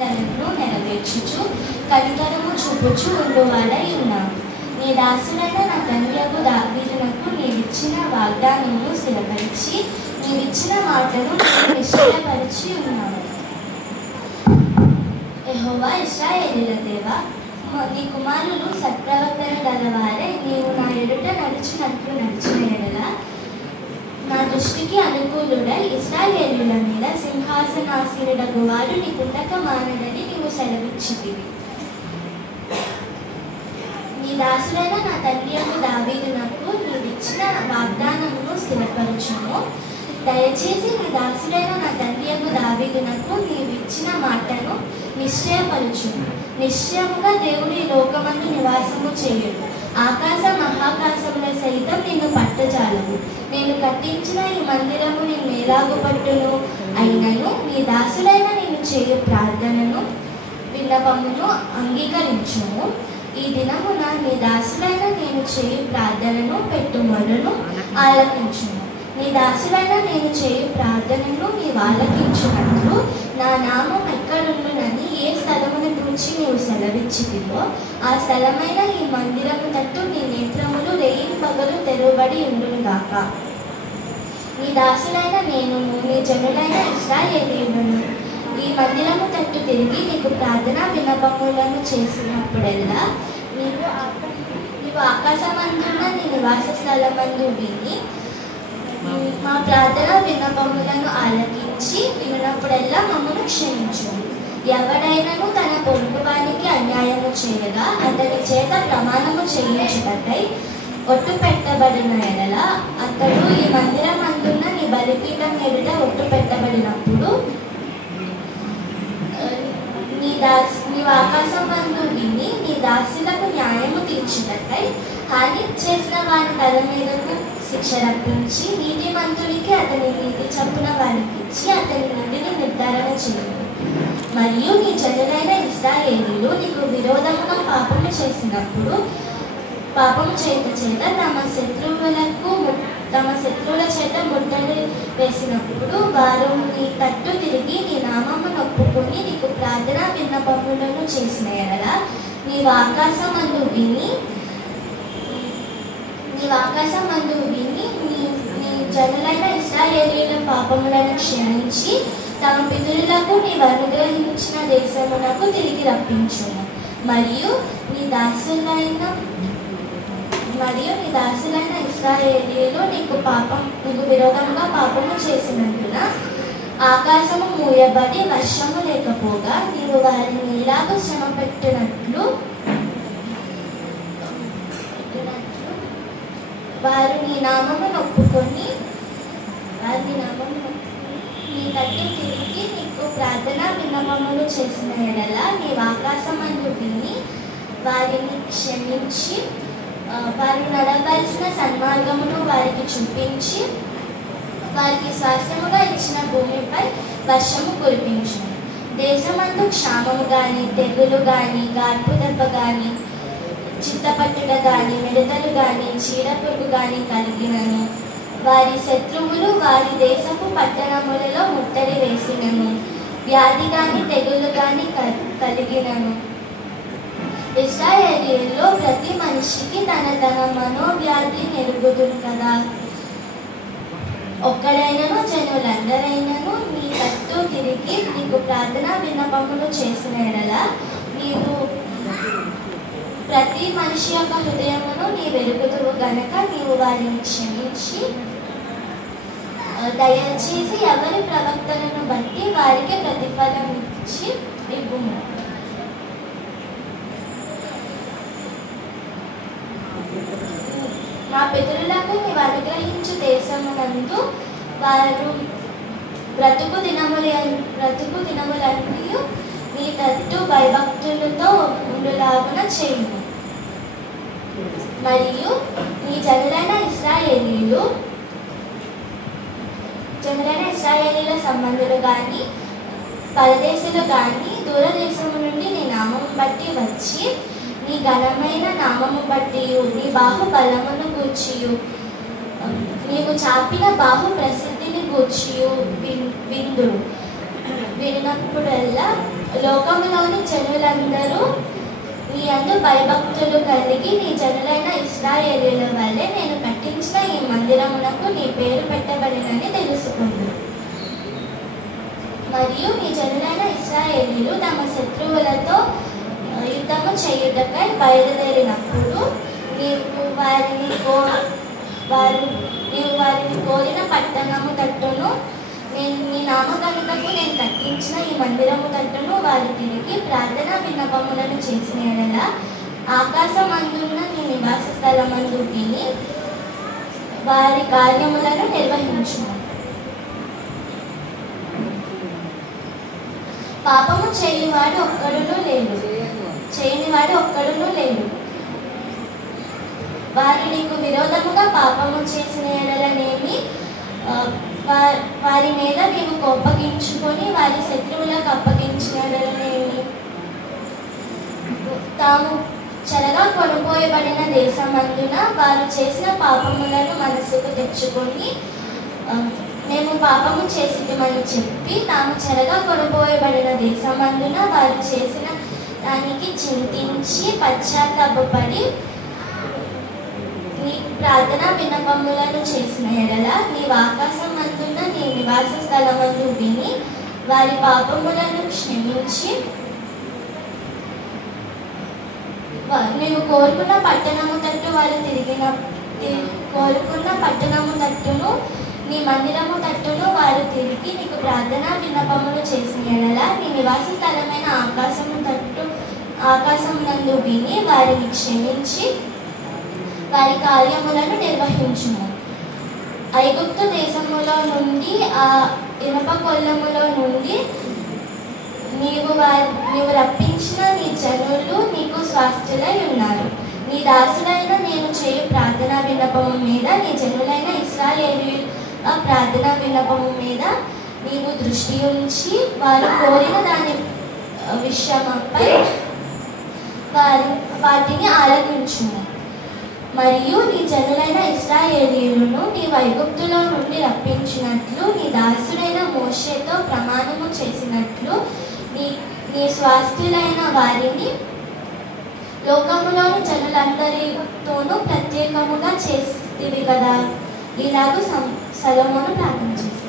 నెరవేర్చుచు కనికరము చూపుచు ఉండువాడై ఉన్నావు. నీ దాసుడైన నా తండ్రియగు దావీదునకు నీవిచ్చిన వాగ్దానమును స్థిరపరిచి నీవిచ్చిన మాటను నిశ్చయపరిచి ఉన్నావు. యెహోవా ఇశ్రాయేలీయుల దేవా, నీ కుమారులు సత్ప్రవర్తన గలవారే నీవు నా ఎదుట నడిచినట్లు నడిచిన ఎడల నా దృష్టికి అనుకూలుడై ఇశ్రాయేలీయుల మీద సింహాసనాసీనుడగు వాడు నీకుండక మానడని నీవు సెలవిచ్చితివి. నీ దాసుడైన నా తండ్రియగు దావీదునకు నీవిచ్చిన వాగ్దానమును స్థిరపరచుము. దయచేసి నీ దాసుడైన నా తండ్రియగు దావీదునకు నీవిచ్చిన మాటను నిశ్చయపరచుము. నిశ్చయముగా దేవుడు ఈ లోకమందు నివాసము చేయుడు. ఆకాశ మహాకాశముల సైతం నిన్ను పట్టజాలవు. నేను కట్టించిన ఈ మందిరము నిన్ను ఎలాగు పట్టును. అయినను నీ దాసుడైన నేను చేయు ప్రార్థనను విన్నపమును అంగీకరించుము. ఈ దినమున నీ దాసుడైన నేను చేయు ప్రార్థనను పెట్టుమరును ఆలకించుము. నీ దాసుడైన నేను చేయు ప్రార్థనను నీవు ఆలకించున్నట్లు నా నామం ఎక్కడుండునని ఏ స్థలమును గురించి నీవు సెలవిచ్చితివో ఆ స్థలమైన ఈ మందిరము తట్టు నీ నేత్రములు రేయి పగలు తెరవబడి ఉండునుగాక. నీ దాసుడైన నేను నీ జనులైన ఇశ్రాయేలీయులను ఈ మందిరము తట్టు తిరిగి నీకు ప్రార్థన విన్నపములను చేసినప్పుడల్లా నీవు ఆకాశమందున్న నీ నివాస స్థలమందు విని మా ప్రార్థన విన్నపములను ఆలకించి విన్నప్పుడల్లా మమ్మను క్షమించు. ఎవడైనను తన పొరుగువానికి అన్యాయము చేయగా అతని చేత ప్రమాణము చేయించుటకై ఒట్టు పెట్టబడిన ఎడల అతడు ఈ మందిరం అందున్న నీ బలిపీఠం ఎదుట ఒట్టు పెట్టబడినప్పుడు నీవు ఆకాశం మందు విని నీ దాసులకు న్యాయము తీర్చుటకై హాని చేసిన వారి తల మీదకు శిక్ష రప్పించి నీతిమంతుడికి అతని నీతి చొప్పున వారికి ఇచ్చి అతని నీతిని నిర్ధారణ చేయు. మరియు నీ జనులైన ఇశ్రాయేలీయులు నీకు విరోధముగా పాపము చేసినప్పుడు పాపము చేత తమ శత్రువుల చేత ముట్టడి వేసినప్పుడు వారు నీ తట్టు తిరిగి నీ నామము నొప్పుకొని నీకు ప్రార్థన విన్నపములను చేసిన ఎడల నీవు ఆకాశమందు విని నీ జనులైన ఇశ్రాయేలీయుల పాపములను క్షమించి తమ పితరులకు నీవు అనుగ్రహించిన దేశమునకు తిరిగి రప్పించుము. మరియు నీ దాసులైన ఇశ్రాయేలీయులు నీకు విరోధంగా పాపము చేసినందున ఆకాశము మూయబడి వర్షము లేకపోగా నీవు వారిని ఎలాగో శ్రమ పెట్టినట్లు వారు నీ నామము నొప్పుకొని నీ తట్టు తిరిగి నీకు ప్రార్థన విన్నపములు చేసిన ఎడల నీవు ఆకాశమందు విని వారిని క్షమించి వారు నడవలసిన సన్మార్గమును వారికి చూపించి వారికి స్వాస్థ్యముగా ఇచ్చిన భూమిపై వర్షము కురిపించును. దేశమందు క్షామము కానీ తెగులు కానీ గార్పు దెబ్బ కానీ చిత్తపట్టుట కానీ మిడతలు కానీ చీడపురుగు కానీ కలిగినను వారి శత్రువులు వారి దేశపు పట్టణములలో ముట్టడి వేసినను వ్యాధి కానీ తెగులు కానీ కలిగినను ఇశ్రాయేలీయుల్లో ప్రతి మనిషికి తన మనోవ్యాధి నెరుగుదును కదా. ఒక్కడైనను జనులందరైనను నీ తట్టు తిరిగి నీకు ప్రార్థన విన్నపములు చేసిన ఎడల నీవు ప్రతి మనిషి యొక్క హృదయమును నీ వెరుగుదువు గనక నీవు వారిని క్షమించి దయచేసి ఎవరి ప్రవక్తలను బట్టి వారికి ప్రతిఫలం ఇచ్చి ఇవ్వుము. మా పితరులకు నీవు అనుగ్రహించు దేశమునందు వారు బ్రతుకు దినములన్నీ నీ తట్టు భయభక్తులతో ఉండులాగున చేయుము. మరియు నీ జనులైన ఇశ్రాయేలీయుల సంబంధులు కానీ పరదేశులు కానీ దూరదేశము నుండి నీ నామము బట్టి వచ్చి నీ ఘనమైన నామము బట్టి నీ బాహుబలమును గూర్చియు నీవు చాపిన బాహు ప్రసిద్ధిని గూర్చియు విందురు. విన్నప్పుడల్లా లోకములోని జనులందరూ నీ యందు భయభక్తులు కలిగి నీ జనులైన ఇశ్రాయేలీయుల వలె నేను కట్టించిన ఈ మందిరమునకు నీ పేరు పెట్టబడినని తెలుసుకుంది. మరియు నీ జనులైన ఇశ్రాయేలీయులు తమ శత్రువులతో యుద్ధము చేయుటకై బయలుదేరినప్పుడు నీవు వారిని కోరిన పట్టణము తట్టును నీ నామకనుకకు నేను కట్టించిన ఈ మందిరము తట్టును వారు తిరిగి ప్రార్థన విన్నపములను చేసిన యెడల ఆకాశమందున్న నీ నివాస స్థలమందు విని వారి కార్యములను నిర్వహించును. పాపము చేయనివాడు ఒక్కడును లేడు. వారు నీకు విరోధముగా పాపము చేసిన యెడలనేమి వారి మీద నీవు కోపగించుకొని వారి శత్రువులకు అప్పగించిన యెడలనేమి తాము చెరగా కొనుపోయబడిన దేశమందున వారు చేసిన పాపములను మనసుకు తెచ్చుకొని మేము పాపము చేసిమని చెప్పి తాము చెరగా కొనుపోయబడిన దేశమందున వారు చేసిన దానికి చింతించి పశ్చాత్తాపపడి నీ ప్రార్థనా విన్నపములను చేసిన యెడల నీవు ఆకాశమందున్న నీ నివాస స్థలమందు విని వారి పాపములను క్షమించి నీవు కోరుకున్న పట్టణము తట్టు వారు కోరుకున్న పట్టణము తట్టును నీ మందిరము తట్టును వారు తిరిగి నీకు ప్రార్థనా విన్నపములు చేసిన యెడల నీ నివాస స్థలమైన ఆకాశమునందు విని వారిని క్షమించి వారి కార్యములను నిర్వహించుము. ఐగుప్తు దేశములో నుండి ఆ ఇనప కొల్లములో నుండి నీవు రప్పించిన నీ జనులు నీకు స్వాస్థ్యులై ఉన్నారు. నీ దాసులైన నేను చేయు ప్రార్థనా విన్నపము మీద నీ జనులైన ఇశ్రాయేలీయుల ప్రార్థనా విన్నపము మీద నీవు దృష్టి ఉంచి వారు కోరిన దాని విషయమపై వాటిని ఆలకించుము. మరియు నీ జనులైన ఇశ్రాయేలీయులను నీ ఐగుప్తులో నుండి రప్పించినట్లు నీ దాసుడైన మోషేతో ప్రమాణము చేసినట్లు నీ స్వాస్థ్యులైన వారిని లోకములోని జనులందరితోనూ ప్రత్యేకముగా చేసివి కదా. ఇలాగూ సొలొమోను ప్రార్థన చేశాడు.